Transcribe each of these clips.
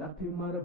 লাথি মার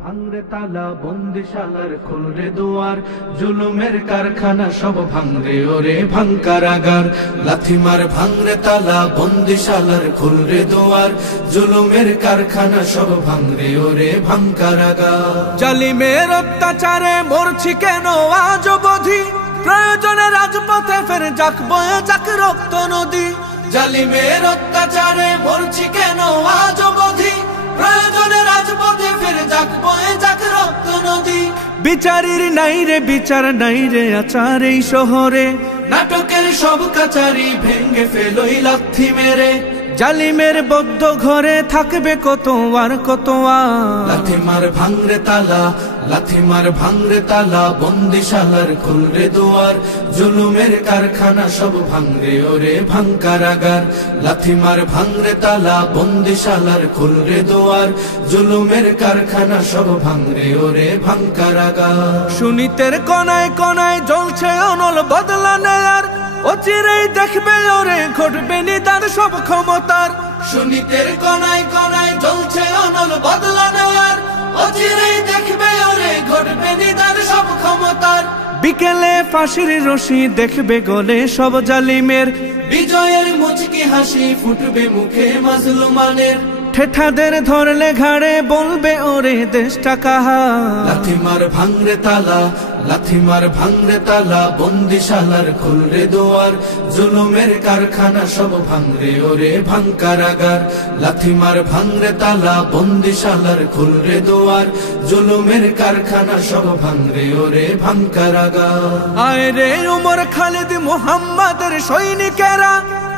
ভাঙরে তালা বন্দিশালার খুলরে দুয়ার জুলুমের কারখানা সব ভাঙরে ওরে ভাঙকারাগার। লাথি মার ভাঙরে তালা বন্দিশালার খুলরে দুয়ার জুলুমের কারখানা সব ভাঙরে ওরে ভাঙকারাগার। জালিমের অত্যাচারে মরছি কেন আজ অবধি, প্রয়োজনে রাজপথে ফের যাক বয়ে যাক রক্ত নদী। জালিমের অত্যাচারে মরছি কেন আজ অবধি, প্রয়োজনে রাজপথে ফের যাক বয়ে যাক রক্ত নদী। বিচারের নাই রে বিচার নাই রে আচার এই শহরে, নাটকের সব কাচারি ভেঙ্গে ফেলোই লাথি মেরে। জালিমের বদ্ধ ঘরে থাকবে কত আর কত আর। লাথি মার ভাঙরে তালা, লাথি মার ভাঙরে তালা বন্দিশালার খুলরে দুয়ার জুলুমের কারখানা সব ভাঙরে ওরে ভাঙকারাগার। লাথি মার ভাঙরে তালা বন্দিশালার খুলরে দুয়ার জুলুমের কারখানা সব ভাঙরে ওরে ভাঙকারাগার। সুনীতের কনায় কনায় জ্বলছে অনল বদলা নেয়ার, অচিরেই দেখবে ওরে ঘটবে নিদান সব ক্ষমতার। সুনীতের কনায় কনায় জ্বলছে অনল বদলা নেয়ার, অচিরেই দেখবে ওরে ঘটবে নিদান সব ক্ষমতার। বিকেলে ফাঁসির রশি দেখবে গলে সব জালিমের, বিজয়ের মুচকি হাসি ফুটবে মুখে মাজলুমানের। ঠেঠাদের ধরলে ঘাড়ে বলবে ওরে দেশটা কাহা। লাথি মার ভাঙরে তালা, লাথি মার ভাঙরে তালা বন্দিশালার খুলরে দুয়ার জুলুমের কারখানা সব ভাঙরে ওরে ভাঙকারাগার। লাথি মার ভাঙরে তালা বন্দিশালার খুলরে দুয়ার জুলুমের কারখানা সব ভাঙরে ওরে ভাঙকারাগার। আয় রে উমর খালিদ মুহাম্মাদের সৈনিকেরা,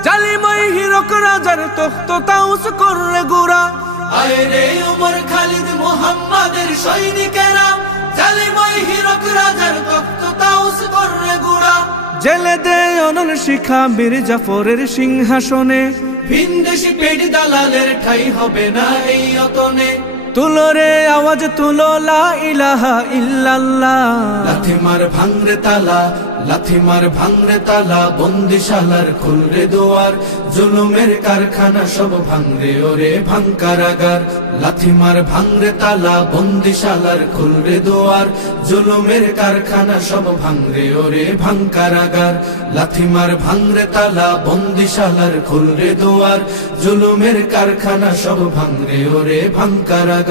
জালিমাই হিরক রাজার তখ্ত তাউস কররে গুরা। আয় রে উমর খালিদ মুহাম্মাদের সৈনিকেরা, জালিমাই হিরক রাজার তখ্ত তাউস কররে গুরা। জেলে দে অনল শিখা বীর জাফরের সিংহাসনে, ভিনদেশি পেট দালালের ঠাই হবে না এই অতনে। তুলো রে আওয়াজ তুলো লা ইলাহা ইল্লাল্লাহ। লাথি মার ভাঙরে তালা, লাথি মার ভাঙরে তালা বন্দিশালার খুলরে দুয়ার জুলুমের কারখানা সব ভাঙরে ওরে ভাঙকারাগার। লাথি মার ভাঙরে তালা বন্দিশালার খুলরে দুয়ার জুলুমের কারখানা সব ভাঙরে ওরে ভাঙকারাগার। লাথি মার ভাঙরে তালা বন্দিশালার খুলরে দুয়ার জুলুমের কারখানা সব ভাঙরে ওরে ভাঙকারাগার।